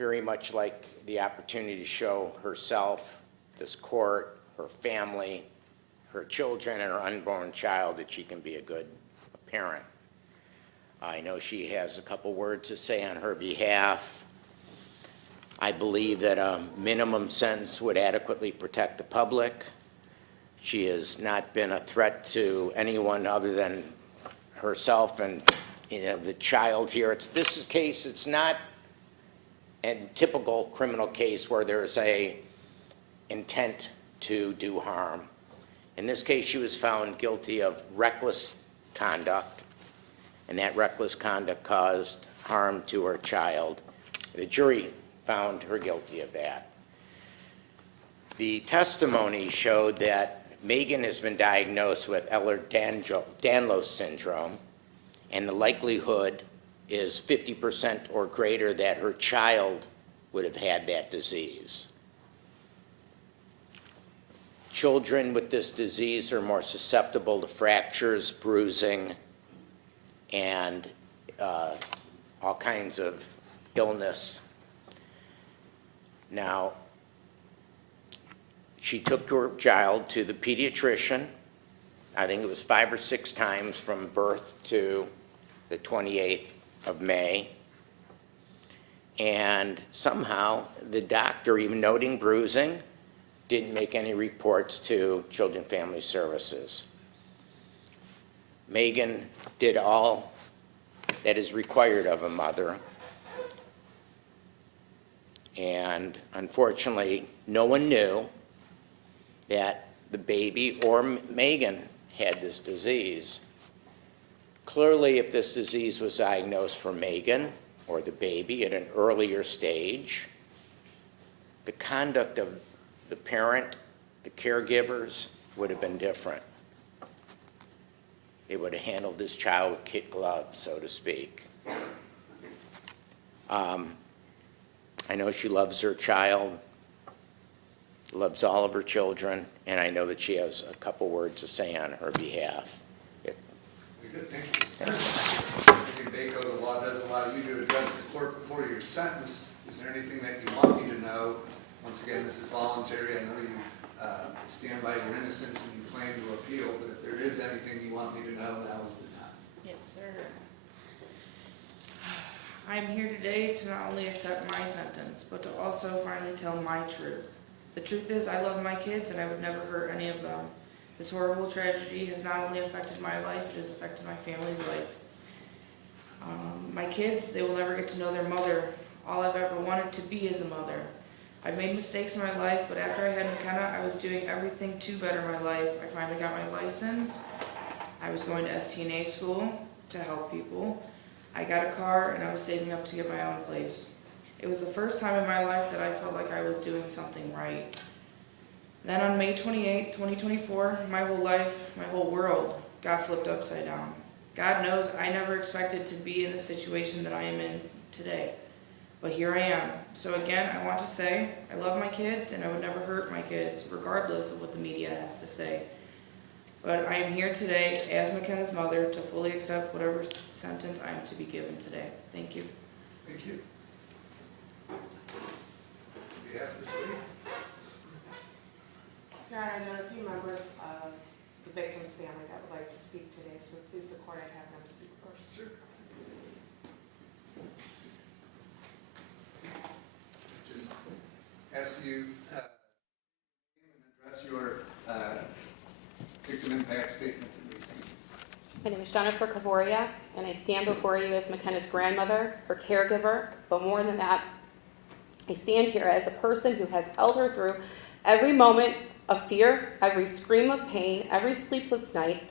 very much like the opportunity to show herself, this court, her family, her children, and her unborn child that she can be a good parent. I know she has a couple words to say on her behalf. I believe that a minimum sentence would adequately protect the public. She has not been a threat to anyone other than herself and the child here. This case, it's not a typical criminal case where there's a intent to do harm. In this case, she was found guilty of reckless conduct, and that reckless conduct caused harm to her child. The jury found her guilty of that. The testimony showed that Megan has been diagnosed with Ehlers-Danlos syndrome, and the likelihood is 50% or greater that her child would have had that disease. Children with this disease are more susceptible to fractures, bruising, and all kinds of illness. Now, she took her child to the pediatrician. I think it was 5 or 6 times from birth to the 28th of May. And somehow the doctor, even noting bruising, didn't make any reports to Children and Family Services. Megan did all that is required of a mother. And unfortunately, no one knew that the baby or Megan had this disease. Clearly, if this disease was diagnosed for Megan or the baby at an earlier stage, the conduct of the parent, the caregivers, would have been different. They would have handled this child with kid gloves, so to speak. I know she loves her child, loves all of her children, and I know that she has a couple words to say on her behalf. Very good, thank you. Baco, the law does allow you to address the court before your sentence. Is there anything that you want me to know? Once again, this is voluntary. I know you stand by your innocence and you claim to appeal, but if there is anything you want me to know, now is the time. Yes, sir. I'm here today to not only accept my sentence, but to also finally tell my truth. The truth is, I love my kids and I would never hurt any of them. This horrible tragedy has not only affected my life, it has affected my family's life. My kids, they will never get to know their mother. All I've ever wanted to be is a mother. I've made mistakes in my life, but after I had McKenna, I was doing everything to better my life. I finally got my license. I was going to STNA school to help people. I got a car and I was saving up to get my own place. It was the first time in my life that I felt like I was doing something right. Then on May 28, 2024, my whole life, my whole world got flipped upside down. God knows I never expected to be in the situation that I am in today. But here I am. So again, I want to say, I love my kids and I would never hurt my kids, regardless of what the media has to say. But I am here today as McKenna's mother to fully accept whatever sentence I am to be given today. Thank you. Thank you. On behalf of the city. Your Honor, there are a few members of the victim's family that would like to speak today, so please the court, I'd have them speak first. Sure. Just ask you to address your victim impact statement to me. My name is Jennifer Kavoriak, and I stand before you as McKenna's grandmother, her caregiver, but more than that, I stand here as a person who has held her through every moment of fear, every scream of pain, every sleepless night.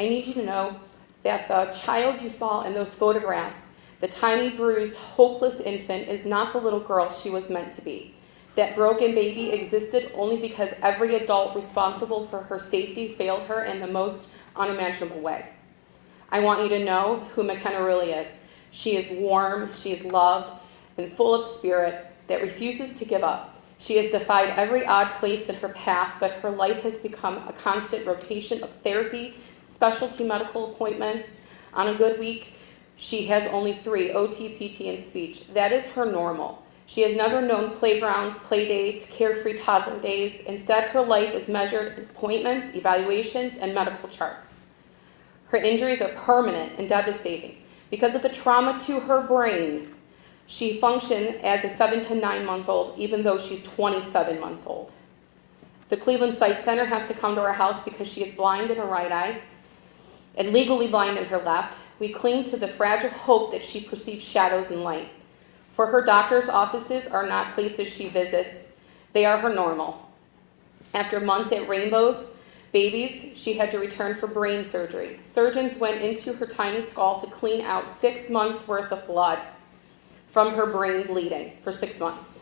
I need you to know that the child you saw in those photographs, the tiny, bruised, hopeless infant, is not the little girl she was meant to be. That broken baby existed only because every adult responsible for her safety failed her in the most unimaginable way. I want you to know who McKenna really is. She is warm, she is loved, and full of spirit that refuses to give up. She has defied every odd place in her path, but her life has become a constant rotation of therapy, specialty medical appointments. On a good week, she has only 3, OT, PT, and speech. That is her normal. She has never known playgrounds, play dates, carefree toddler days. Instead, her life is measured in appointments, evaluations, and medical charts. Her injuries are permanent and devastating. Because of the trauma to her brain, she functioned as a 7 to 9 month old, even though she's 27 months old. The Cleveland Sight Center has to come to our house because she is blind in her right eye and legally blind in her left. We cling to the fragile hope that she perceives shadows and light. For her doctor's offices are not places she visits. They are her normal. After months at Rainbow's Babies, she had to return for brain surgery. Surgeons went into her tiny skull to clean out 6 months' worth of blood from her brain bleeding for 6 months.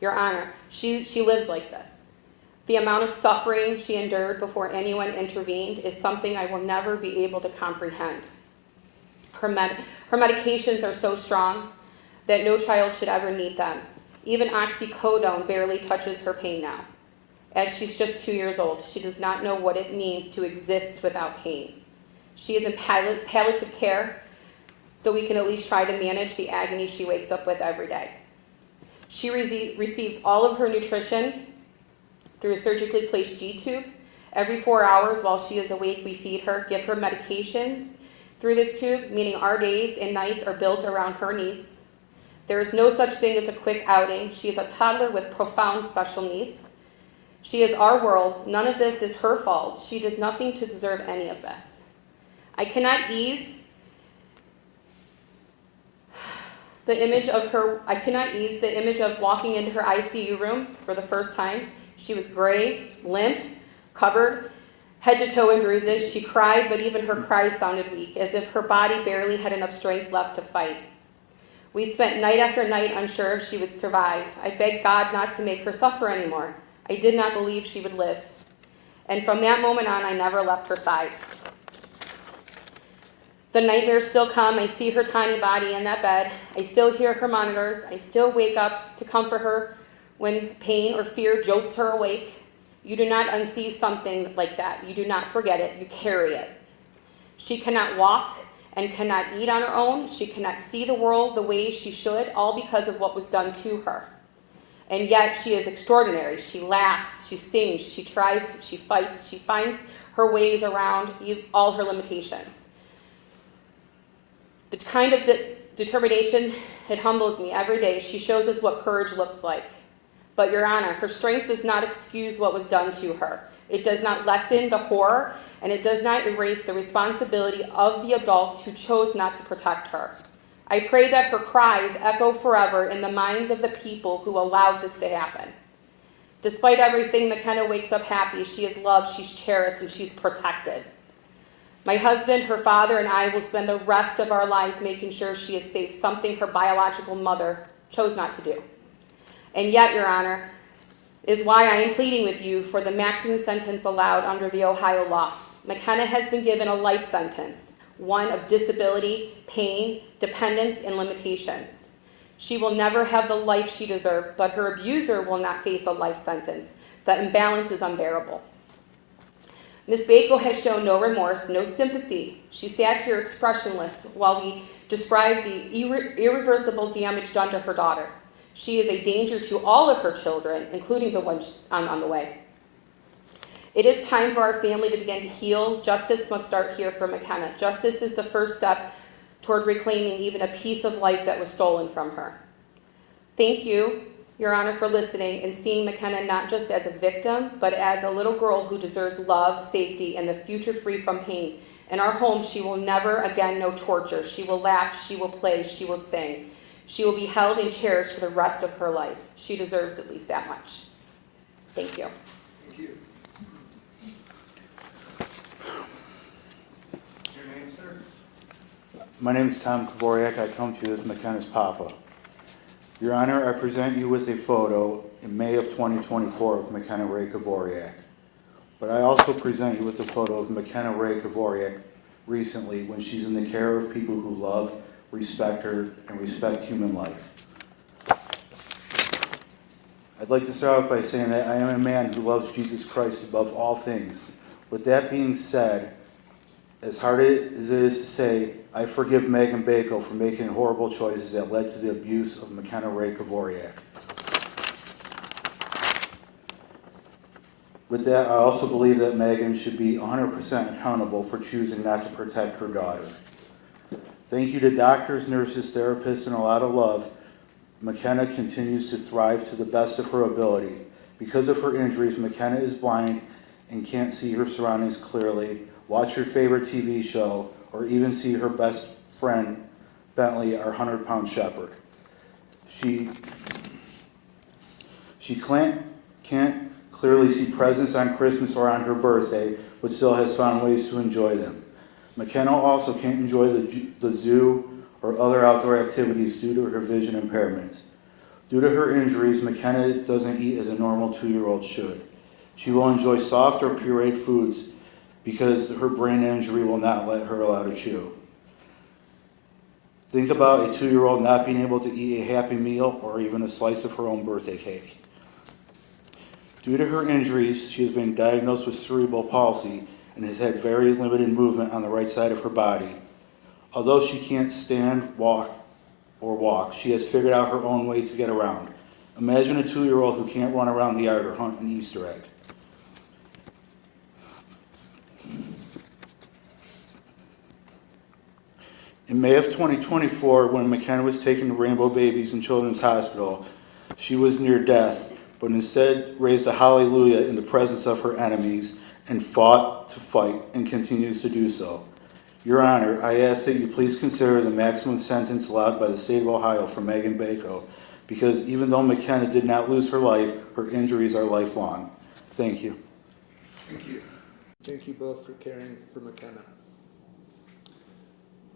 Your Honor, she lives like this. The amount of suffering she endured before anyone intervened is something I will never be able to comprehend. Her medications are so strong that no child should ever need them. Even oxycodone barely touches her pain now. As she's just 2 years old, she does not know what it means to exist without pain. She is in palliative care, so we can at least try to manage the agony she wakes up with every day. She receives all of her nutrition through a surgically placed G-tube. Every 4 hours while she is awake, we feed her, give her medications through this tube, meaning our days and nights are built around her needs. There is no such thing as a quick outing. She is a toddler with profound special needs. She is our world. None of this is her fault. She did nothing to deserve any of this. I cannot ease the image of walking into her ICU room for the first time. She was gray, limped, covered, head to toe in bruises. She cried, but even her cries sounded weak, as if her body barely had enough strength left to fight. We spent night after night unsure if she would survive. I begged God not to make her suffer anymore. I did not believe she would live. And from that moment on, I never left her side. The nightmares still come. I see her tiny body in that bed. I still hear her monitors. I still wake up to comfort her when pain or fear jolts her awake. You do not unsee something like that. You do not forget it. You carry it. She cannot walk and cannot eat on her own. She cannot see the world the way she should, all because of what was done to her. And yet she is extraordinary. She laughs, she sings, she tries, she fights, she finds her ways around all her limitations. The kind of determination, it humbles me every day. She shows us what courage looks like. But Your Honor, her strength does not excuse what was done to her. It does not lessen the horror, and it does not erase the responsibility of the adults who chose not to protect her. I pray that her cries echo forever in the minds of the people who allowed this to happen. Despite everything, McKenna wakes up happy. She is loved, she's cherished, and she's protected. My husband, her father, and I will spend the rest of our lives making sure she is safe, something her biological mother chose not to do. And yet, Your Honor, is why I am pleading with you for the maximum sentence allowed under the Ohio law. McKenna has been given a life sentence, one of disability, pain, dependence, and limitations. She will never have the life she deserved, but her abuser will not face a life sentence. The imbalance is unbearable. Ms. Bako has shown no remorse, no sympathy. She sat here expressionless while we described the irreversible damage done to her daughter. She is a danger to all of her children, including the ones on the way. It is time for our family to begin to heal. Justice must start here for McKenna. Justice is the first step toward reclaiming even a piece of life that was stolen from her. Thank you, Your Honor, for listening and seeing McKenna not just as a victim, but as a little girl who deserves love, safety, and the future free from pain. In our home, she will never again know torture. She will laugh, she will play, she will sing. She will be held and cherished for the rest of her life. She deserves at least that much. Thank you. Thank you. Your name, sir? My name is Tom Kvoriak. I come to you as McKenna's papa. Your Honor, I present you with a photo in May of 2024 of McKenna Ray Kvoriak. But I also present you with a photo of McKenna Ray Kvoriak recently when she's in the care of people who love, respect her, and respect human life. I'd like to start off by saying that I am a man who loves Jesus Christ above all things. With that being said, As hard as it is to say, I forgive Megan Bako for making horrible choices that led to the abuse of McKenna Ray Kavoriak. With that, I also believe that Megan should be 100% accountable for choosing not to protect her daughter. Thank you to doctors, nurses, therapists, and a lot of love, McKenna continues to thrive to the best of her ability. Because of her injuries, McKenna is blind and can't see her surroundings clearly, watch her favorite TV show, or even see her best friend, Bentley, our 100-pound shepherd. She can't clearly see presents on Christmas or on her birthday, but still has found ways to enjoy them. McKenna also can't enjoy the zoo or other outdoor activities due to her vision impairment. Due to her injuries, McKenna doesn't eat as a normal 2-year-old should. She will enjoy soft or pureed foods because her brain injury will not let her allow to chew. Think about a 2-year-old not being able to eat a Happy Meal or even a slice of her own birthday cake. Due to her injuries, she has been diagnosed with cerebral palsy and has had very limited movement on the right side of her body. Although she can't stand, walk, she has figured out her own way to get around. Imagine a 2-year-old who can't run around the yard or hunt an Easter egg. In May of 2024, when McKenna was taken to Rainbow Babies and Children's Hospital, she was near death, but instead raised a hallelujah in the presence of her enemies and fought to fight and continues to do so. Your Honor, I ask that you please consider the maximum sentence allowed by the state of Ohio for Megan Bako, because even though McKenna did not lose her life, her injuries are lifelong. Thank you. Thank you. Thank you both for caring for McKenna.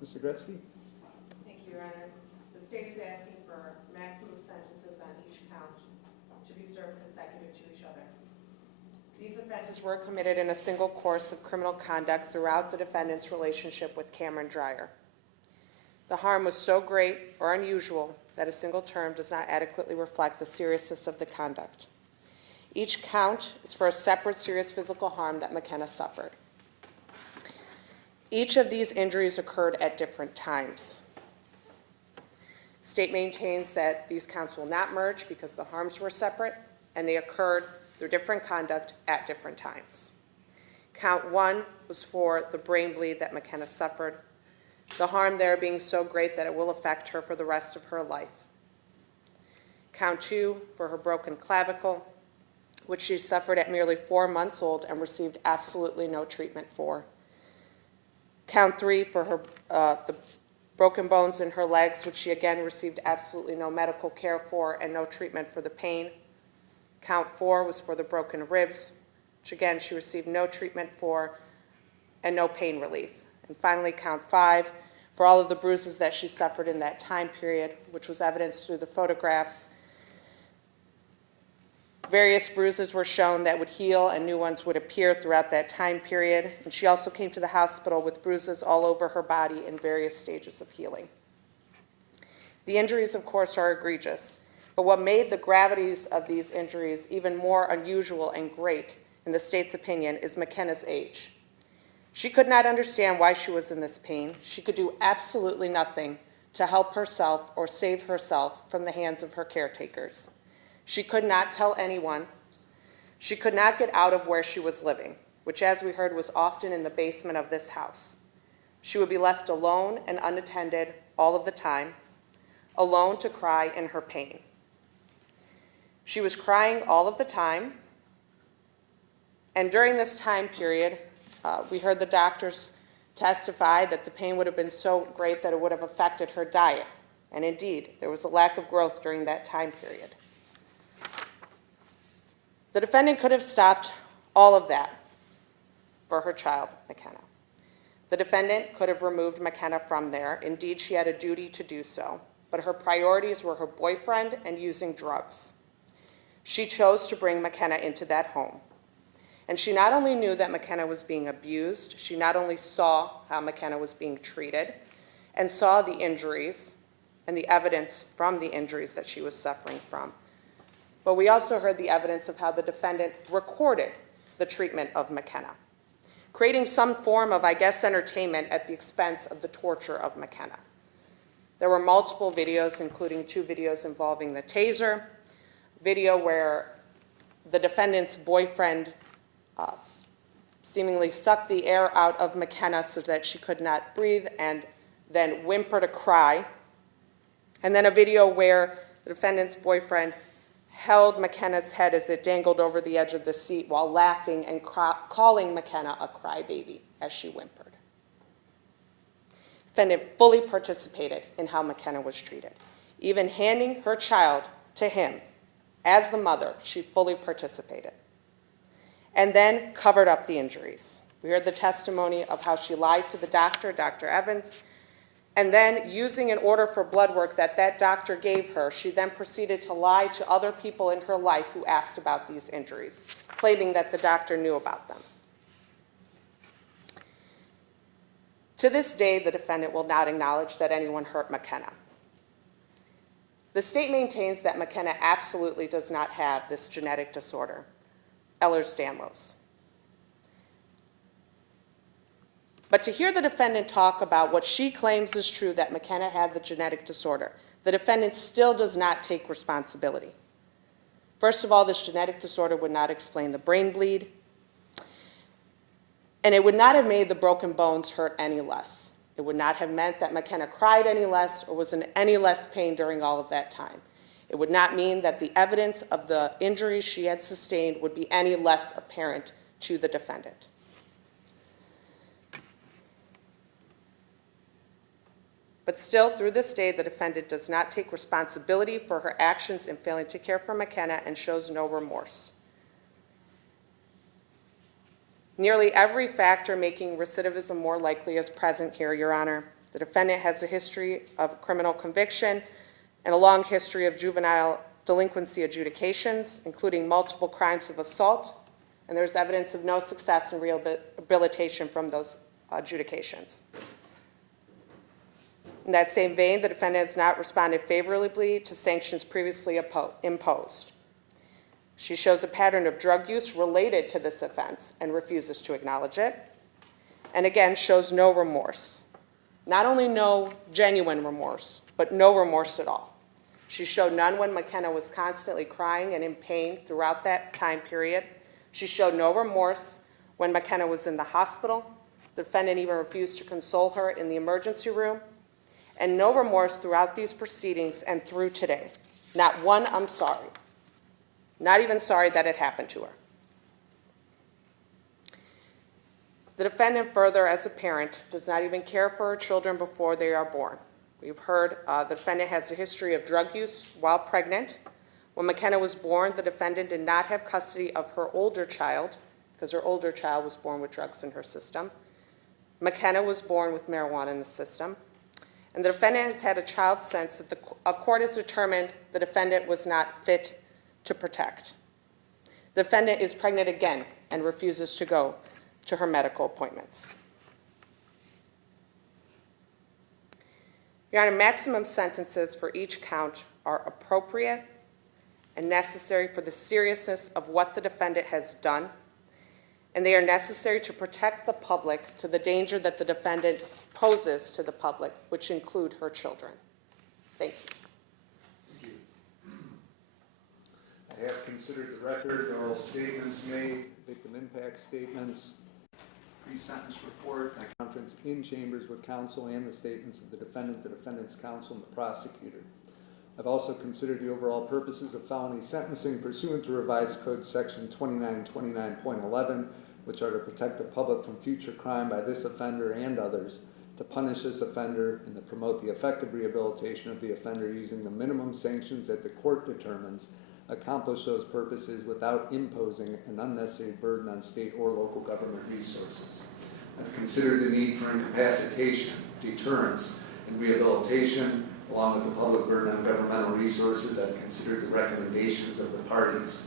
Mr. Gretzky? Thank you, Your Honor. The state is asking for maximum sentences on each count to be served consecutive to each other. These offenses were committed in a single course of criminal conduct throughout the defendant's relationship with Cameron Dreyer. The harm was so great or unusual that a single term does not adequately reflect the seriousness of the conduct. Each count is for a separate serious physical harm that McKenna suffered. Each of these injuries occurred at different times. State maintains that these counts will not merge because the harms were separate and they occurred through different conduct at different times. Count 1 was for the brain bleed that McKenna suffered, the harm there being so great that it will affect her for the rest of her life. Count 2 for her broken clavicle, which she suffered at merely 4 months old and received absolutely no treatment for. Count 3 for her the broken bones in her legs, which she again received absolutely no medical care for and no treatment for the pain. Count 4 was for the broken ribs, which again she received no treatment for and no pain relief. And finally, count 5 for all of the bruises that she suffered in that time period, which was evidenced through the photographs. Various bruises were shown that would heal and new ones would appear throughout that time period. And she also came to the hospital with bruises all over her body in various stages of healing. The injuries, of course, are egregious, but what made the gravities of these injuries even more unusual and great, in the state's opinion, is McKenna's age. She could not understand why she was in this pain. She could do absolutely nothing to help herself or save herself from the hands of her caretakers. She could not tell anyone. She could not get out of where she was living, which, as we heard, was often in the basement of this house. She would be left alone and unattended all of the time, alone to cry in her pain. She was crying all of the time, and during this time period, we heard the doctors testify that the pain would have been so great that it would have affected her diet. And indeed, there was a lack of growth during that time period. The defendant could have stopped all of that for her child, McKenna. The defendant could have removed McKenna from there. Indeed, she had a duty to do so, but her priorities were her boyfriend and using drugs. She chose to bring McKenna into that home. And she not only knew that McKenna was being abused, she not only saw how McKenna was being treated and saw the injuries and the evidence from the injuries that she was suffering from, but we also heard the evidence of how the defendant recorded the treatment of McKenna. creating some form of, I guess, entertainment at the expense of the torture of McKenna. There were multiple videos, including 2 videos involving the taser, video where the defendant's boyfriend seemingly sucked the air out of McKenna so that she could not breathe and then whimpered a cry, and then a video where the defendant's boyfriend held McKenna's head as it dangled over the edge of the seat while laughing and calling McKenna a crybaby as she whimpered. The defendant fully participated in how McKenna was treated. Even handing her child to him as the mother, she fully participated. And then covered up the injuries. We heard the testimony of how she lied to the doctor, Dr. Evans, and then using an order for blood work that doctor gave her, she then proceeded to lie to other people in her life who asked about these injuries, claiming that the doctor knew about them. To this day, the defendant will not acknowledge that anyone hurt McKenna. The state maintains that McKenna absolutely does not have this genetic disorder, Ehlers-Danlos. But to hear the defendant talk about what she claims is true, that McKenna had the genetic disorder, the defendant still does not take responsibility. First of all, this genetic disorder would not explain the brain bleed, and it would not have made the broken bones hurt any less. It would not have meant that McKenna cried any less or was in any less pain during all of that time. It would not mean that the evidence of the injuries she had sustained would be any less apparent to the defendant. But still, through this day, the defendant does not take responsibility for her actions in failing to care for McKenna and shows no remorse. Nearly every factor making recidivism more likely is present here, Your Honor. The defendant has a history of criminal conviction and a long history of juvenile delinquency adjudications, including multiple crimes of assault, and there's evidence of no success in rehabilitation from those adjudications. In that same vein, the defendant has not responded favorably to sanctions previously imposed. She shows a pattern of drug use related to this offense and refuses to acknowledge it, and again shows no remorse. Not only no genuine remorse, but no remorse at all. She showed none when McKenna was constantly crying and in pain throughout that time period. She showed no remorse when McKenna was in the hospital. The defendant even refused to console her in the emergency room. And no remorse throughout these proceedings and through today. Not one "I'm sorry." Not even sorry that it happened to her. The defendant further, as a parent, does not even care for her children before they are born. We've heard the defendant has a history of drug use while pregnant. When McKenna was born, the defendant did not have custody of her older child because her older child was born with drugs in her system. McKenna was born with marijuana in the system. And the defendant has had a child since that a court has determined the defendant was not fit to protect. The defendant is pregnant again and refuses to go to her medical appointments. Your Honor, maximum sentences for each count are appropriate and necessary for the seriousness of what the defendant has done, and they are necessary to protect the public to the danger that the defendant poses to the public, which include her children. Thank you. Thank you. I have considered the record, oral statements made, Victim impact statements, pre-sentence report, my conference in chambers with counsel, and the statements of the defendant, the defendant's counsel, and the prosecutor. I've also considered the overall purposes of felony sentencing pursuant to revised code section 2929.11, which are to protect the public from future crime by this offender and others, to punish this offender, and to promote the effective rehabilitation of the offender using the minimum sanctions that the court determines, accomplish those purposes without imposing an unnecessary burden on state or local government resources. I've considered the need for incapacitation, deterrence, and rehabilitation, along with the public burden on governmental resources. I've considered the recommendations of the parties.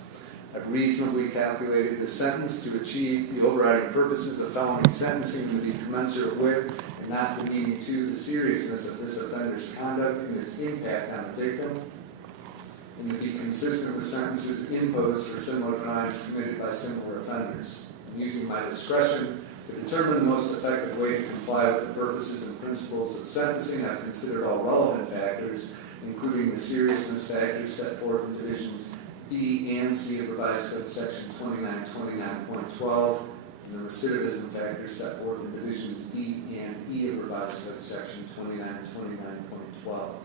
I've reasonably calculated the sentence to achieve the overriding purposes of felony sentencing to be commensurate with and not demeaning to the seriousness of this offender's conduct and its impact on the victim, and to be consistent with sentences imposed for similar crimes committed by similar offenders. I'm using my discretion To determine the most effective way to comply with the purposes and principles of sentencing, I've considered all relevant factors, including the seriousness factors set forth in Divisions B and C of Revised Code Section 2929.12, and the recidivism factors set forth in Divisions D and E of Revised Code Section 2929.12.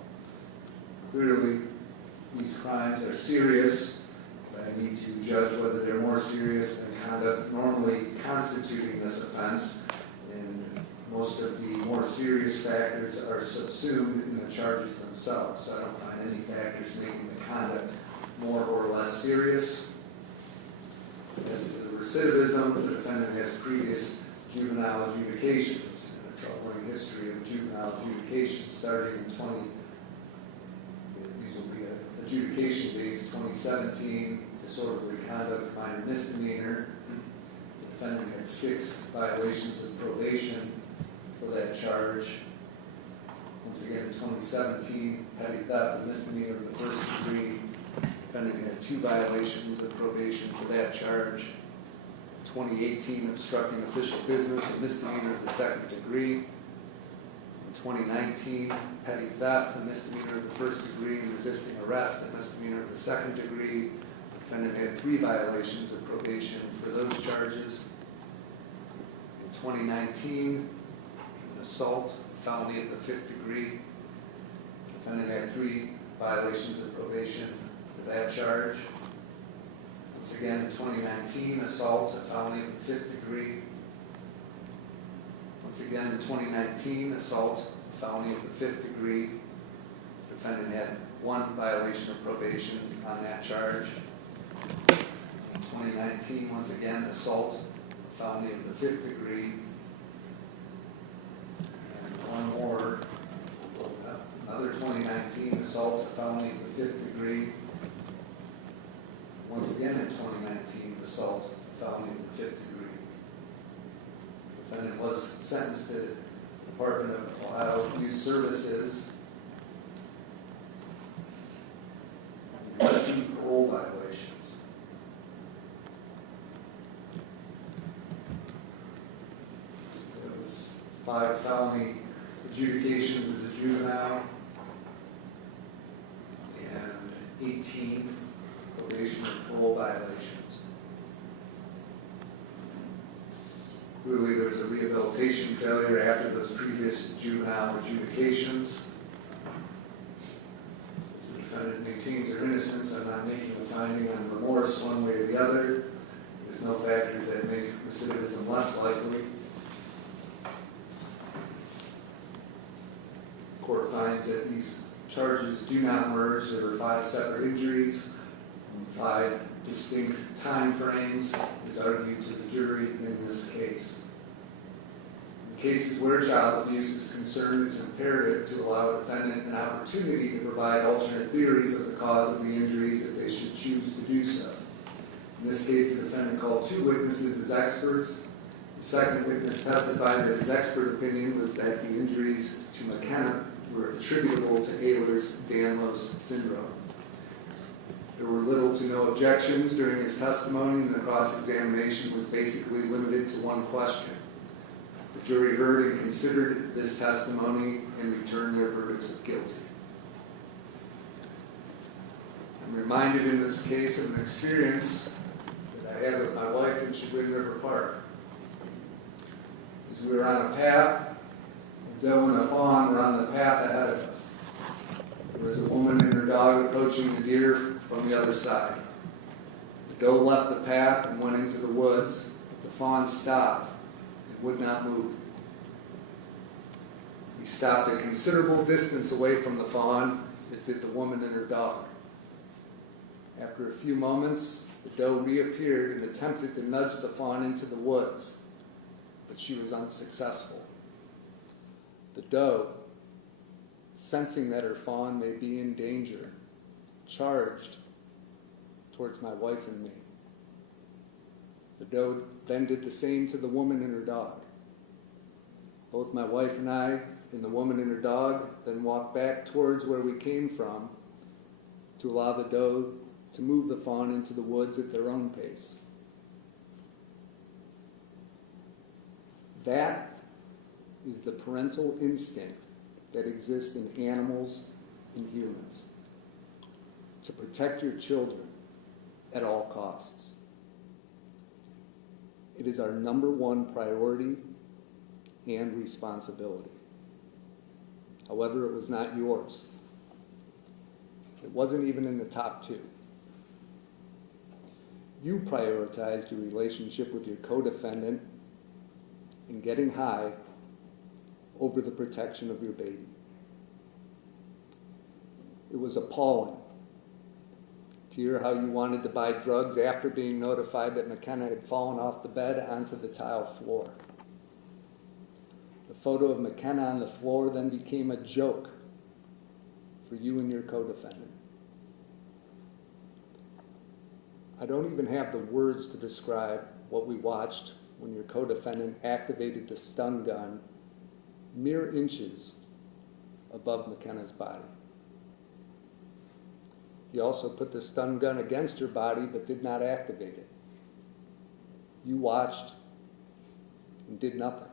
Clearly, these crimes are serious, but I need to judge whether they're more serious than conduct normally constituting this offense, and most of the more serious factors are subsumed in the charges themselves, so I don't find any factors making the conduct more or less serious. As to the recidivism, the defendant has previous juvenile adjudications and a troubling history of juvenile adjudications starting in these will be adjudication dates 2017, disorderly conduct, minor misdemeanor. The defendant had 6 violations of probation for that charge. Once again, in 2017, petty theft, a misdemeanor of the first degree. Defendant had 2 violations of probation for that charge. 2018, obstructing official business, a misdemeanor of the second degree. In 2019, petty theft, a misdemeanor of the first degree, and resisting arrest, a misdemeanor of the second degree. Defendant had 3 violations of probation for those charges. In 2019, an assault, felony of the 5th degree. Defendant had 3 violations of probation for that charge. Once again, in 2019, assault, a felony of the 5th degree. Once again, in 2019, assault, a felony of the 5th degree. Defendant had 1 violation of probation on that charge. In 2019, once again, assault, a felony of the 5th degree. And 1 more, another 2019, assault, a felony of the 5th degree. Once again in 2019, assault, felony of the 5th degree. The defendant was sentenced to the Department of Ohio Youth Services. He had 2 parole violations. There was 5 felony adjudications as a juvenile and 18 probation and parole violations. Clearly, there's a rehabilitation failure after those previous juvenile adjudications. As the defendant maintains her innocence, I'm not making a finding on remorse one way or the other. There's no factors that make recidivism less likely. The court finds that these charges do not merge. There were 5 separate injuries, 5 distinct time frames, is argued to the jury in this case. In cases where child abuse is concerned, it's imperative to allow a defendant an opportunity to provide alternate theories of the cause of the injuries if they should choose to do so. In this case, the defendant called 2 witnesses as experts. The second witness testified that his expert opinion was that the injuries to McKenna were attributable to Ehlers-Danlos syndrome. There were little to no objections during his testimony, and the cross-examination was basically limited to 1 question. The jury heard and considered this testimony and returned their verdicts of guilty. I'm reminded in this case of an experience that I had with my wife in Chagrin River Park. As we were on a path, a doe and a fawn were on the path ahead of us. There was a woman and her dog approaching the deer from the other side. The doe left the path and went into the woods, but the fawn stopped and would not move. He stopped a considerable distance away from the fawn, as did the woman and her dog. After a few moments, the doe reappeared and attempted to nudge the fawn into the woods, but she was unsuccessful. The doe, sensing that her fawn may be in danger, charged towards my wife and me. The doe then did the same to the woman and her dog. Both my wife and I and the woman and her dog then walked back towards where we came from to allow the doe to move the fawn into the woods at their own pace. That is the parental instinct that exists in animals and humans, to protect your children at all costs. It is our number one priority and responsibility. However, it was not yours. It wasn't even in the top two. You prioritized your relationship with your co-defendant in getting high over the protection of your baby. It was appalling to hear how you wanted to buy drugs after being notified that McKenna had fallen off the bed onto the tile floor. The photo of McKenna on the floor then became a joke for you and your co-defendant. I don't even have the words to describe what we watched when your co-defendant activated the stun gun mere inches above McKenna's body. He also put the stun gun against her body but did not activate it. You watched and did nothing.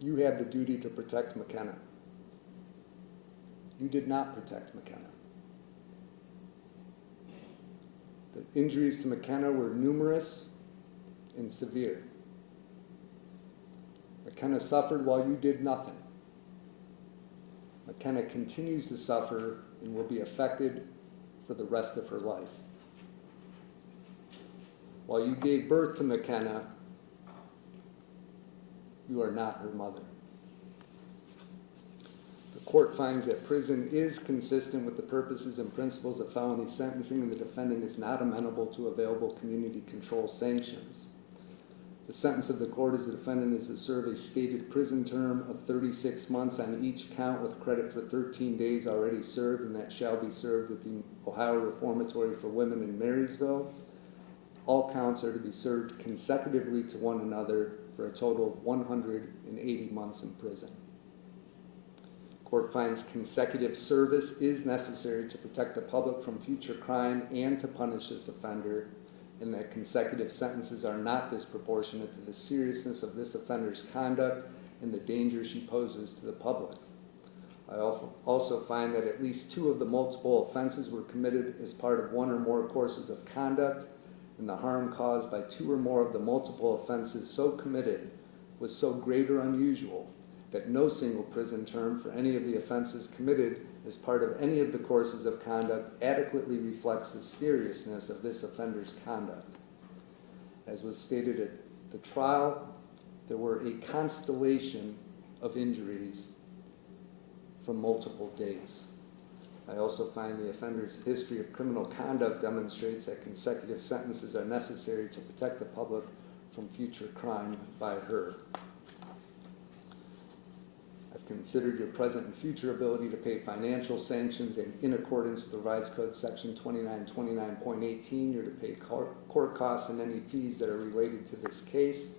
You had the duty to protect McKenna. You did not protect McKenna. The injuries to McKenna were numerous and severe. McKenna suffered while you did nothing. McKenna continues to suffer and will be affected for the rest of her life. While you gave birth to McKenna, you are not her mother. The court finds that prison is consistent with the purposes and principles of felony sentencing, and the defendant is not amenable to available community control sanctions. The sentence of the court as the defendant is to serve a stated prison term of 36 months on each count with credit for 13 days already served, and that shall be served at the Ohio Reformatory for Women in Marysville. All counts are to be served consecutively to one another for a total of 180 months in prison. Court finds consecutive service is necessary to protect the public from future crime and to punish this offender, and that consecutive sentences are not disproportionate to the seriousness of this offender's conduct and the danger she poses to the public. I also find that at least 2 of the multiple offenses were committed as part of 1 or more courses of conduct, and the harm caused by 2 or more of the multiple offenses so committed was so great or unusual that no single prison term for any of the offenses committed as part of any of the courses of conduct adequately reflects the seriousness of this offender's conduct. As was stated at the trial, there were a constellation of injuries from multiple dates. I also find the offender's history of criminal conduct demonstrates that consecutive sentences are necessary to protect the public from future crime by her. I've considered your present and future ability to pay financial sanctions, and in accordance with the Revised Code Section 2929.18, you're to pay court costs and any fees that are related to this case.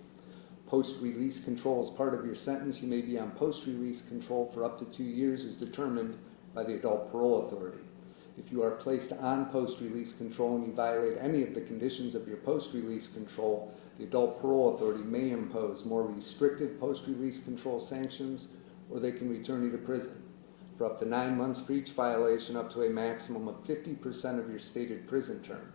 Post-release control as part of your sentence. You may be on post-release control for up to 2 years as determined by the Adult Parole Authority. If you are placed on post-release control and you violate any of the conditions of your post-release control, the Adult Parole Authority may impose more restrictive post-release control sanctions, or they can return you to prison for up to 9 months for each violation, up to a maximum of 50% of your stated prison term.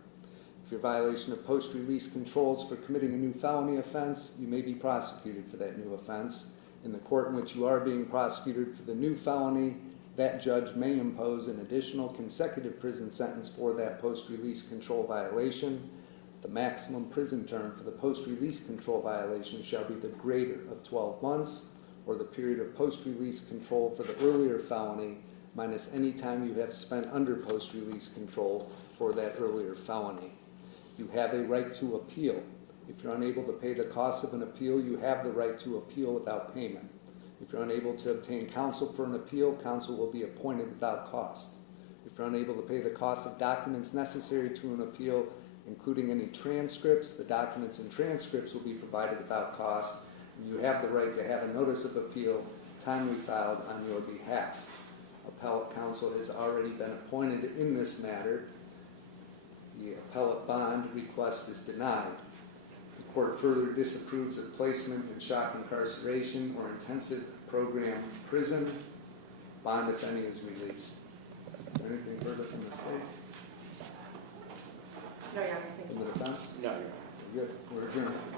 If your violation of post-release controls for committing a new felony offense, you may be prosecuted for that new offense. In the court in which you are being prosecuted for the new felony, that judge may impose an additional consecutive prison sentence for that post-release control violation. The maximum prison term for the post-release control violation shall be the greater of 12 months, or the period of post-release control for the earlier felony minus any time you have spent under post-release control for that earlier felony. You have a right to appeal. If you're unable to pay the cost of an appeal, you have the right to appeal without payment. If you're unable to obtain counsel for an appeal, counsel will be appointed without cost. If you're unable to pay the cost of documents necessary to an appeal, including any transcripts, the documents and transcripts will be provided without cost, and you have the right to have a notice of appeal timely filed on your behalf. Appellate counsel has already been appointed in this matter. The appellate bond request is denied. The court further disapproves of placement in shock incarceration or intensive program prison. Bond, if any, is released. Anything further from the state? No, Your Honor, thank you. From the defense? No, Good, we're adjourned.